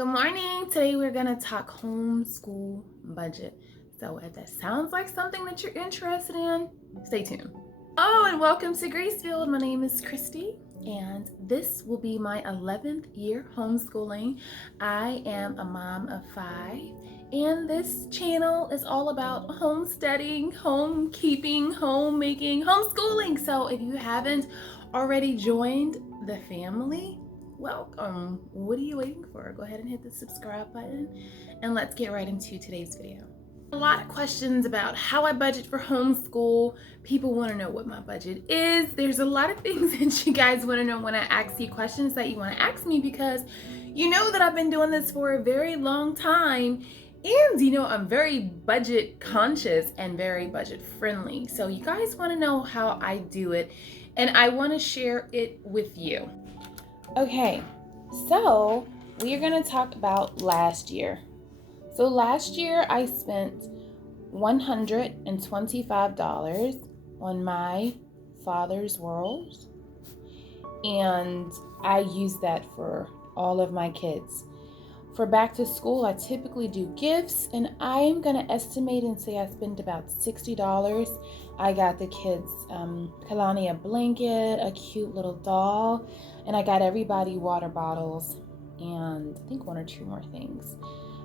Good morning. Today we're going to talk homeschool budget. So if that sounds like something that you're interested in, stay tuned. Oh, and welcome to Grace.Filled. My name is Christy, and this will be my 11th year homeschooling. I am a mom of 5, and this channel is all about homesteading, homekeeping, homemaking, homeschooling. So if you haven't already joined the family, welcome. What are you waiting for? Go ahead and hit the subscribe button, and let's get right into today's video. A lot of questions about how I budget for homeschool. People want to know what my budget is. There's a lot of things that you guys want to know when I ask you questions that you want to ask me, because you know that I've been doing this for a very long time, and you know I'm very budget conscious and very budget friendly. So you guys want to know how I do it, and I want to share it with you. Okay, so we are going to talk about last year. So last year I spent $125 on my father's world, and I used that for all of my kids. For back to school, I typically do gifts, and I'm going to estimate and say I spent about $60. I got the kids Kalani a blanket, a cute little doll, and I got everybody water bottles and I think 1 or 2 more things.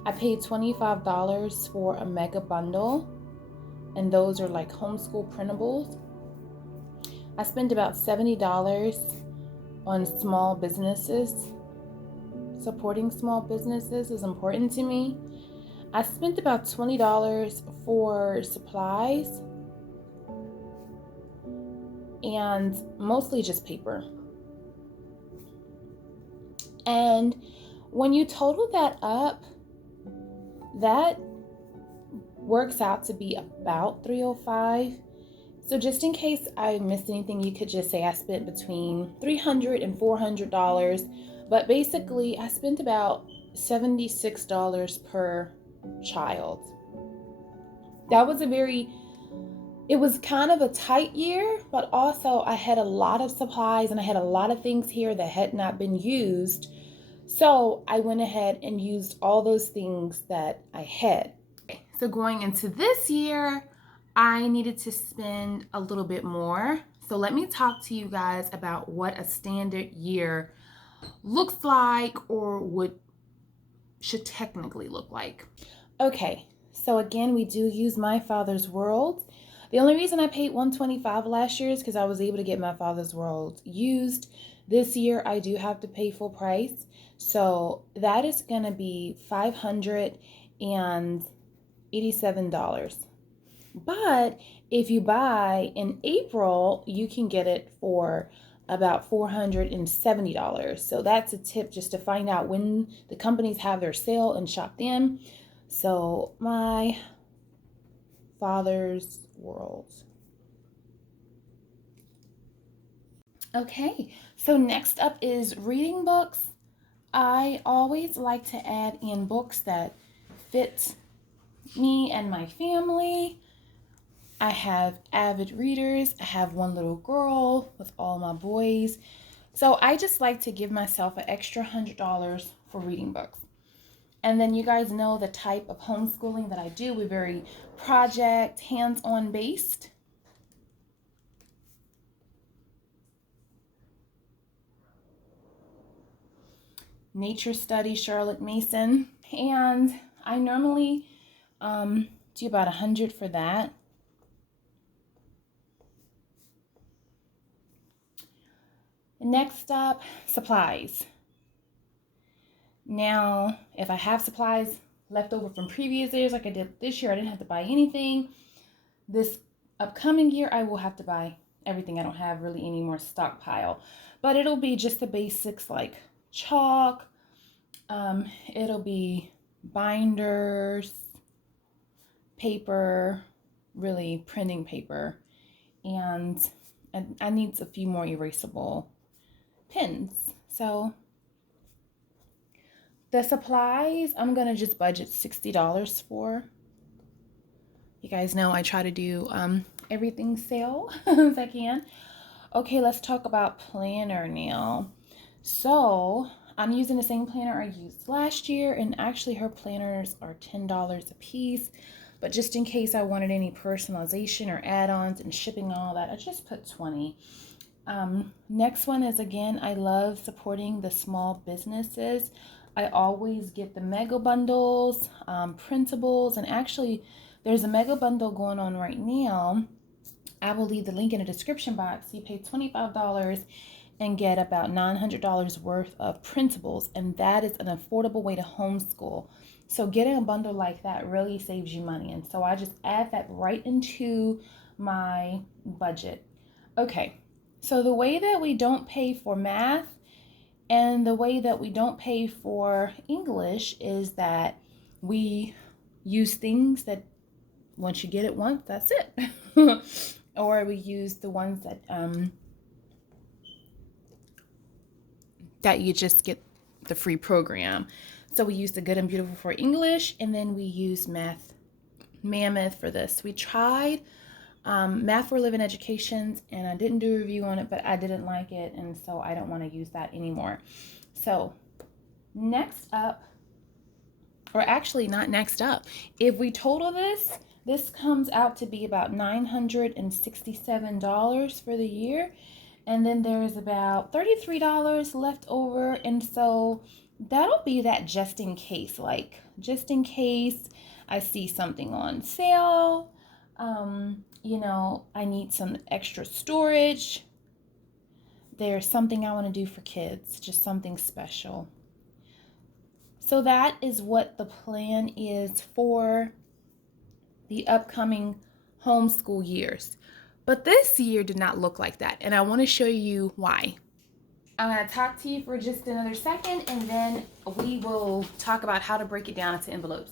I paid $25 for a mega bundle, and those are like homeschool printables. I spent about $70 on small businesses. Supporting small businesses is important to me. I spent about $20 for supplies and mostly just paper. And when you total that up, that works out to be about $305. So just in case I missed anything, you could just say I spent between $300 and $400. But basically, I spent about $76 per child. That was it was kind of a tight year, but also I had a lot of supplies and I had a lot of things here that had not been used. So I went ahead and used all those things that I had. So going into this year, I needed to spend a little bit more. So let me talk to you guys about what a standard year looks like, or what should technically look like. Okay, so again, we do use my father's world. The only reason I paid $125 last year is because I was able to get my father's world used. This year I do have to pay full price, so that is going to be $587. But if you buy in April, you can get it for about $470. So that's a tip, just to find out when the companies have their sale and shop them. So my father's world. Okay, so next up is reading books. I always like to add in books that fit me and my family. I have avid readers. I have one little girl with all my boys. So I just like to give myself an extra $100 for reading books. And then you guys know the type of homeschooling that I do. We're very project, hands-on based. Nature study, Charlotte Mason. And I normally do about $100 for that. Next up, supplies. Now, if I have supplies left over from previous years, like I did this year, I didn't have to buy anything. This upcoming year, I will have to buy everything. I don't have really any more stockpile, but it'll be just the basics like chalk. It'll be binders, paper, really printing paper, and I need a few more erasable pens. So the supplies, I'm going to just budget $60 for. You guys know I try to do everything sale as I can. Okay, let's talk about planner now. So I'm using the same planner I used last year, and actually her planners are $10 a piece. But just in case I wanted any personalization or add-ons and shipping and all that, I just put 20. Next one is, again, I love supporting the small businesses. I always get the mega bundles, printables, and actually there's a mega bundle going on right now. I will leave the link in the description box. You pay $25 and get about $900 worth of printables, and that is an affordable way to homeschool. So getting a bundle like that really saves you money, and so I just add that right into my budget. Okay, so the way that we don't pay for math and the way that we don't pay for English is that we use things that once you get it once, that's it. Or we use the ones that you just get the free program. So we use the Good and Beautiful for English, and then we use Math Mammoth for this. We tried Math for Living Education, and I didn't do a review on it, but I didn't like it, and so I don't want to use that anymore. So next up, or actually not next up, if we total this comes out to be about $967 for the year. And then there's about $33 left over. And so that'll be that just in case, like just in case I see something on sale, you know, I need some extra storage. There's something I want to do for kids, just something special. So that is what the plan is for the upcoming homeschool years. But this year did not look like that, and I want to show you why. I'm going to talk to you for just another second, and then we will talk about how to break it down into envelopes.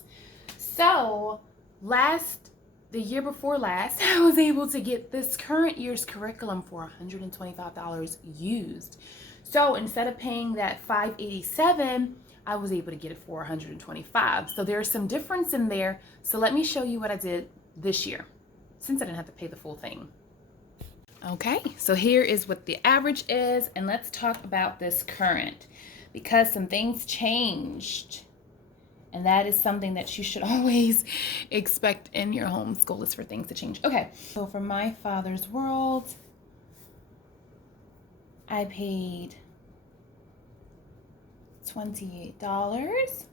So the year before last, I was able to get this current year's curriculum for $125 used. So instead of paying that $587, I was able to get it for $125. So there's some difference in there. So let me show you what I did this year, since I didn't have to pay the full thing. Okay, so here is what the average is, and let's talk about this current, because some things changed. And that is something that you should always expect in your homeschool, is for things to change. Okay, so for My Father's World, I paid $28.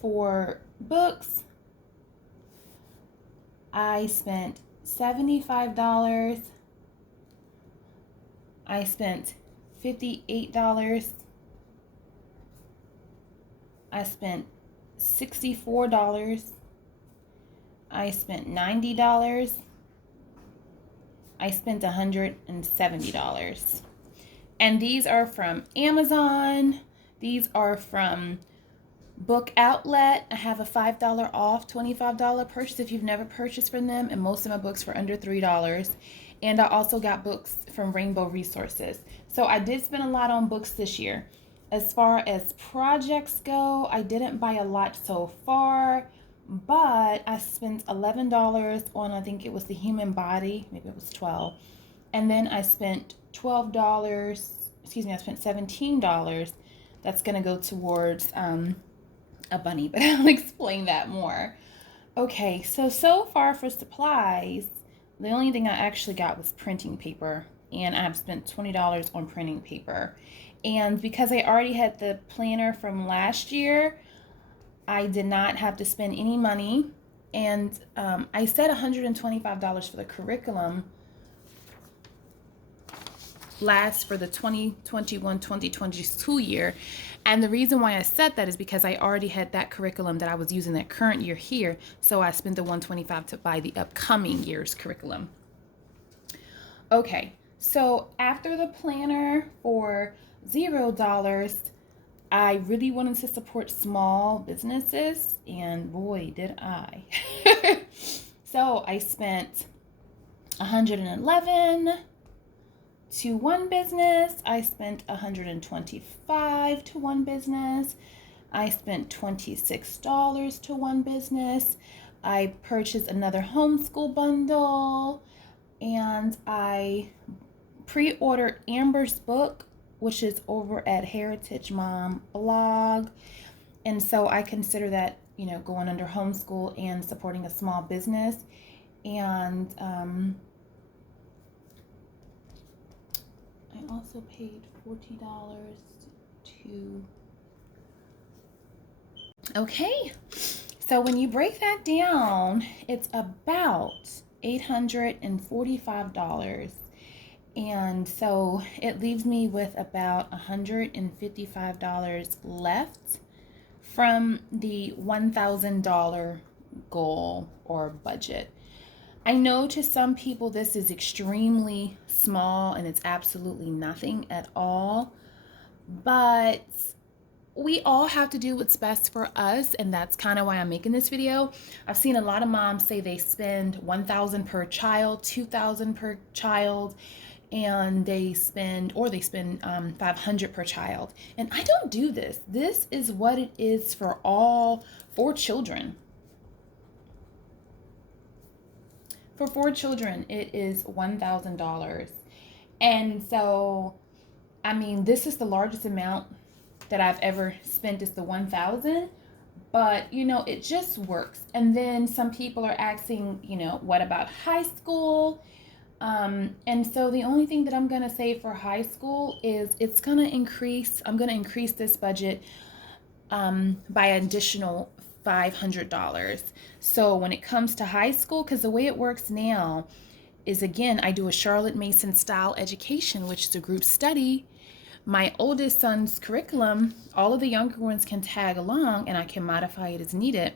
For books, I spent $75. I spent $58. I spent $64. I spent $90. I spent $170. And these are from Amazon. These are from Book Outlet. I have a $5 off $25 purchase if you've never purchased from them, and most of my books were under $3. And I also got books from Rainbow Resources. So I did spend a lot on books this year. As far as projects go, I didn't buy a lot so far, but I spent $11 on, I think it was the human body, maybe it was $12. And then I spent $12, I spent $17. That's going to go towards a bunny, but I'll explain that more. Okay, so far for supplies, the only thing I actually got was printing paper, and I've spent $20 on printing paper. And because I already had the planner from last year, I did not have to spend any money. And I said $125 for the curriculum last for the 2021-2022 school year. And the reason why I said that is because I already had that curriculum that I was using that current year here. So I spent the $125 to buy the upcoming year's curriculum. Okay, so after the planner for $0, I really wanted to support small businesses, and boy, did I. So I spent $111 to one business. I spent $125 to one business. I spent $26 to one business. I purchased another homeschool bundle, and I pre-ordered Amber's book which is over at Heritage Mom blog. And so I consider that, you know, going under homeschool and supporting a small business. And I also paid $40 to... Okay, so when you break that down, it's about $845. And so it leaves me with about $155 left from the $1,000 goal or budget. I know to some people this is extremely small and it's absolutely nothing at all, but we all have to do what's best for us, and that's kind of why I'm making this video. I've seen a lot of moms say they spend $1,000 per child, $2,000 per child, and they spend $500 per child. And I don't do this. This is what it is for all 4 children. For 4 children, it is $1,000. And so, I mean, this is the largest amount that I've ever spent, is the $1,000. But, you know, it just works. And then some people are asking, you know, what about high school? And so the only thing that I'm going to say for high school is I'm going to increase this budget by an additional $500. So when it comes to high school, because the way it works now is, again, I do a Charlotte Mason style education, which is a group study. My oldest son's curriculum, all of the younger ones can tag along and I can modify it as needed.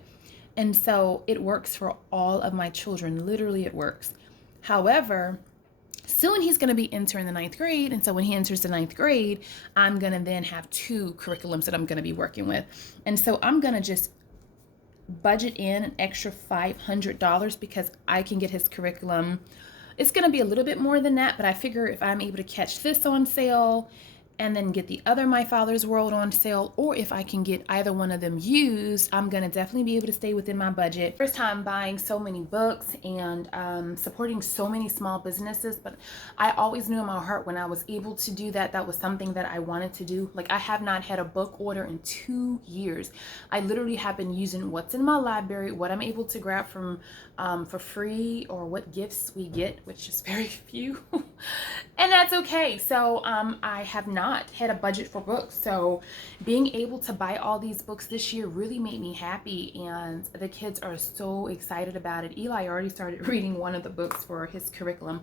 And so it works for all of my children. Literally, it works. However, soon he's going to be entering the 9th grade. And so when he enters the 9th grade, I'm going to then have 2 curriculums that I'm going to be working with. And so I'm going to just budget in an extra $500 because I can get his curriculum. It's going to be a little bit more than that, but I figure if I'm able to catch this on sale and then get the other My Father's World on sale, or if I can get either one of them used, I'm going to definitely be able to stay within my budget. First time buying so many books and supporting so many small businesses, but I always knew in my heart when I was able to do that, that was something that I wanted to do. Like, I have not had a book order in 2 years. I literally have been using what's in my library, what I'm able to grab from for free, or what gifts we get, which is very few. And that's okay. So I have not had a budget for books. So being able to buy all these books this year really made me happy, and the kids are so excited about it. Eli already started reading one of the books for his curriculum.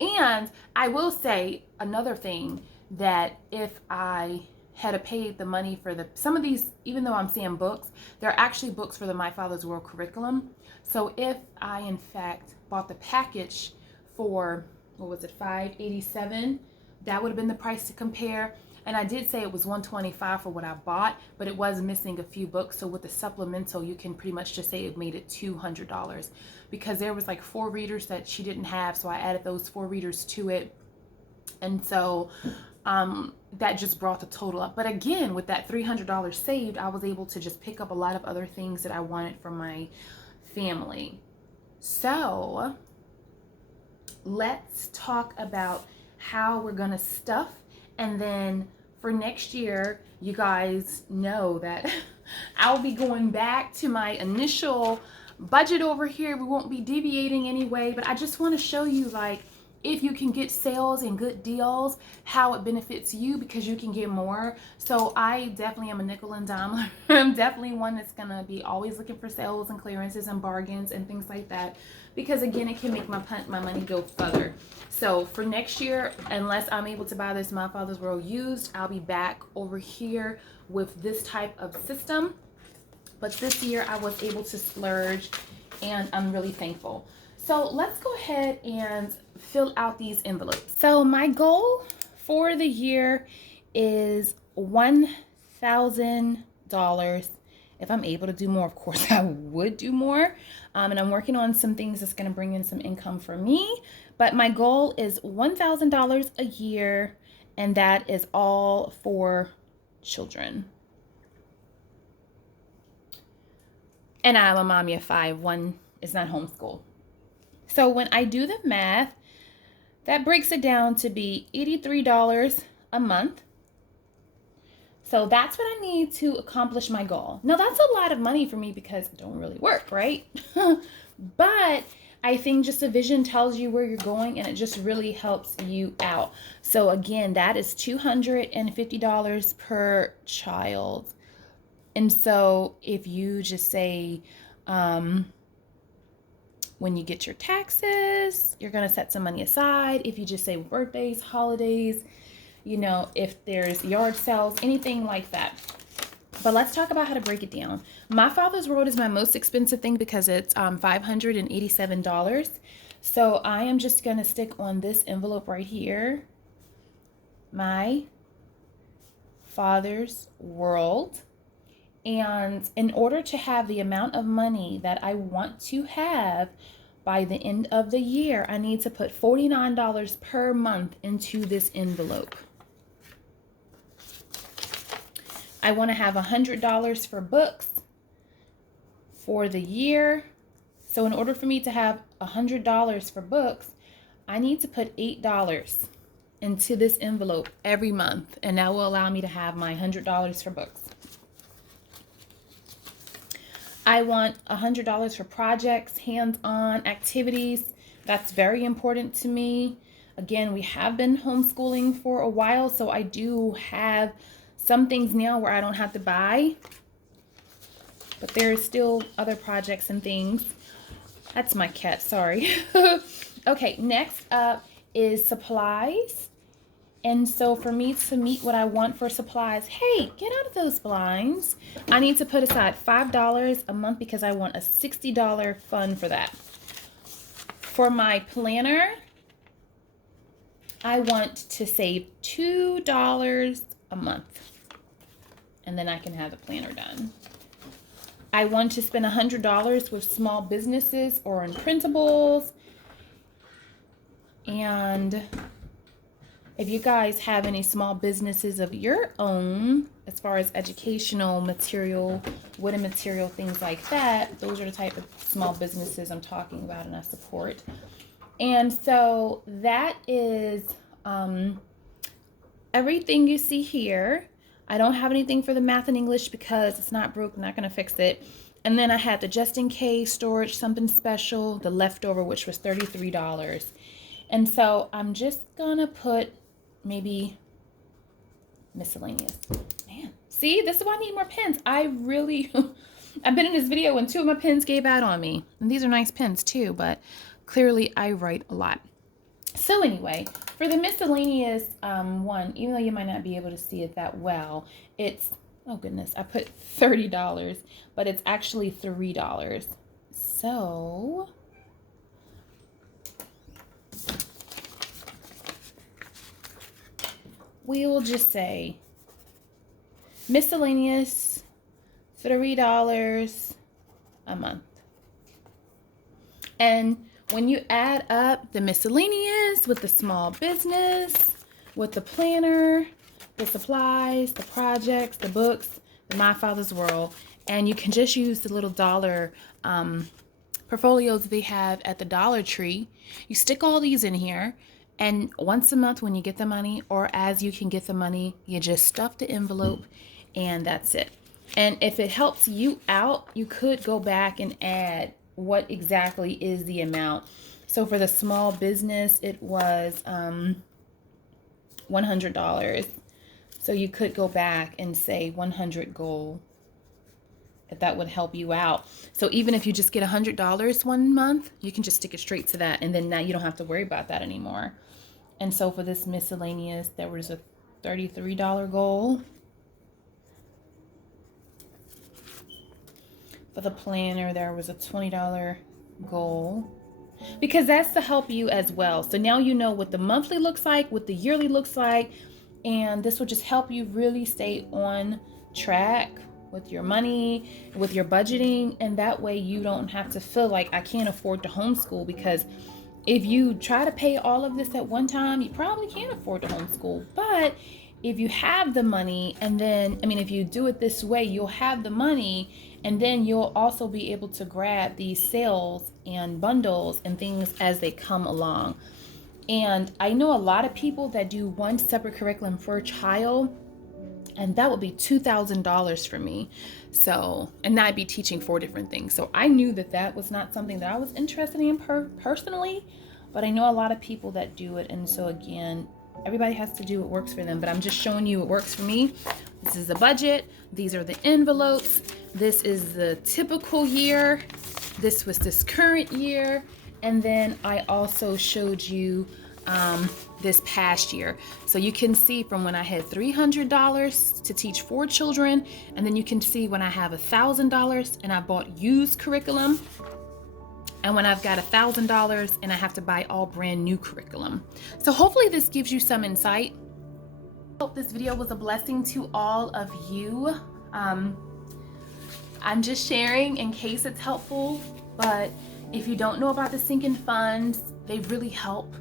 And I will say another thing, that if I had paid the money for some of these, even though I'm seeing books, they're actually books for the My Father's World curriculum. So if I in fact bought the package for, what was it, $587, that would have been the price to compare. And I did say it was $125 for what I bought, but it was missing a few books. So with the supplemental, you can pretty much just say it made it $200, because there was like 4 readers that she didn't have. So I added those 4 readers to it. And so that just brought the total up. But again, with that $300 saved, I was able to just pick up a lot of other things that I wanted for my family. So let's talk about how we're gonna stuff. And then for next year, you guys know that I'll be going back to my initial budget over here. We won't be deviating anyway, but I just want to show you, like, if you can get sales and good deals, how it benefits you, because you can get more. So I definitely am a nickel and dime. I'm definitely one that's gonna be always looking for sales and clearances and bargains and things like that, because again, it can make my money go further. So for next year, unless I'm able to buy this My Father's World used, I'll be back over here with this type of system. But this year I was able to splurge, and I'm really thankful. So let's go ahead and fill out these envelopes. So my goal for the year is $1,000. If I'm able to do more, of course I would do more. And I'm working on some things that's going to bring in some income for me. But my goal is $1,000 a year, and that is all for children. And I'm a mommy of 5. One is not homeschool. So when I do the math, that breaks it down to be $83 a month. So that's what I need to accomplish my goal. Now that's a lot of money for me because it don't really work, right? But I think just a vision tells you where you're going, and it just really helps you out. So again, that is $250 per child. And so if you just say, when you get your taxes, you're going to set some money aside. If you just say birthdays, holidays, if there's yard sales, anything like that. But let's talk about how to break it down. My Father's World is my most expensive thing because it's $587. So I am just going to stick on this envelope right here. My Father's World. And in order to have the amount of money that I want to have by the end of the year, I need to put $49 per month into this envelope. I want to have $100 for books for the year. So in order for me to have $100 for books, I need to put $8 into this envelope every month. And that will allow me to have my $100 for books. I want $100 for projects, hands-on activities. That's very important to me. Again, we have been homeschooling for a while, so I do have some things now where I don't have to buy, but there's still other projects and things. That's my cat, sorry. Okay, next up is supplies. And so for me to meet what I want for supplies, hey, get out of those blinds. I need to put aside $5 a month because I want a $60 fund for that. For my planner, I want to save $2 a month. And then I can have the planner done. I want to spend $100 with small businesses or on printables. And if you guys have any small businesses of your own, as far as educational material, wooden material, things like that, those are the type of small businesses I'm talking about and I support. And so that is everything you see here. I don't have anything for the math and English because it's not broke, I'm not going to fix it. And then I had the just in case storage, something special, the leftover, which was $33. And so I'm just going to put maybe miscellaneous. Man, see, this is why I need more pens. I've been in this video and 2 of my pens gave out on me. And these are nice pens too, but clearly I write a lot. So anyway, for the miscellaneous one, even though you might not be able to see it that well, it's, oh goodness, I put $30, but it's actually $3. So we will just say miscellaneous $3 a month. And when you add up the miscellaneous with the small business, with the planner, the supplies, the projects, the books, the My Father's World, and you can just use the little dollar portfolios they have at the Dollar Tree. You stick all these in here, and once a month when you get the money, or as you can get the money, you just stuff the envelope, and that's it. And if it helps you out, you could go back and add what exactly is the amount. So for the small business, it was $100. So you could go back and say 100 goal, if that would help you out. So even if you just get $100 one month, you can just stick it straight to that, and then now you don't have to worry about that anymore. And so for this miscellaneous, there was a $33 goal. For the planner, there was a $20 goal, because that's to help you as well. So now you know what the monthly looks like, what the yearly looks like, and this will just help you really stay on track with your money, with your budgeting, and that way you don't have to feel like I can't afford to homeschool, because if you try to pay all of this at one time, you probably can't afford to homeschool. But if you have the money, and then, if you do it this way, you'll have the money, and then you'll also be able to grab these sales and bundles and things as they come along. And I know a lot of people that do one separate curriculum for a child, and that would be $2,000 for me. So, and I'd be teaching 4 different things. So I knew that that was not something that I was interested in personally, but I know a lot of people that do it. And so again, everybody has to do what works for them, but I'm just showing you what works for me. This is the budget. These are the envelopes. This is the typical year. This was this current year. And then I also showed you this past year. So you can see from when I had $300 to teach 4 children, and then you can see when I have $1,000 and I bought used curriculum, and when I've got $1,000 and I have to buy all brand new curriculum. So hopefully this gives you some insight. I hope this video was a blessing to all of you. I'm just sharing in case it's helpful, but if you don't know about the sinking funds, they really help.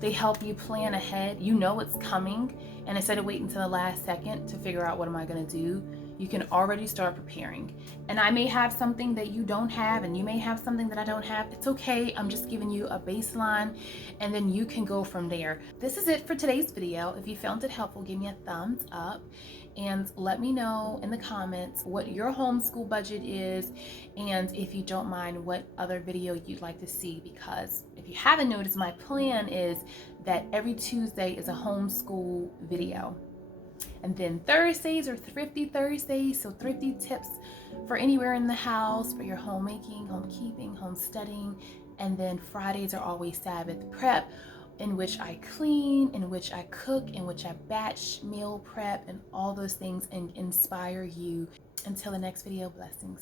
They help you plan ahead. You know it's coming, and instead of waiting until the last second to figure out what am I going to do, you can already start preparing. And I may have something that you don't have, and you may have something that I don't have. It's okay. I'm just giving you a baseline, and then you can go from there. This is it for today's video. If you found it helpful, give me a thumbs up and let me know in the comments what your homeschool budget is, and if you don't mind, what other video you'd like to see, because if you haven't noticed, my plan is that every Tuesday is a homeschool video. And then Thursdays are Thrifty Thursdays, so thrifty tips for anywhere in the house, for your homemaking, homekeeping, homesteading. And then Fridays are always Sabbath prep, in which I clean, in which I cook, in which I batch meal prep, and all those things, and inspire you. Until the next video, blessings.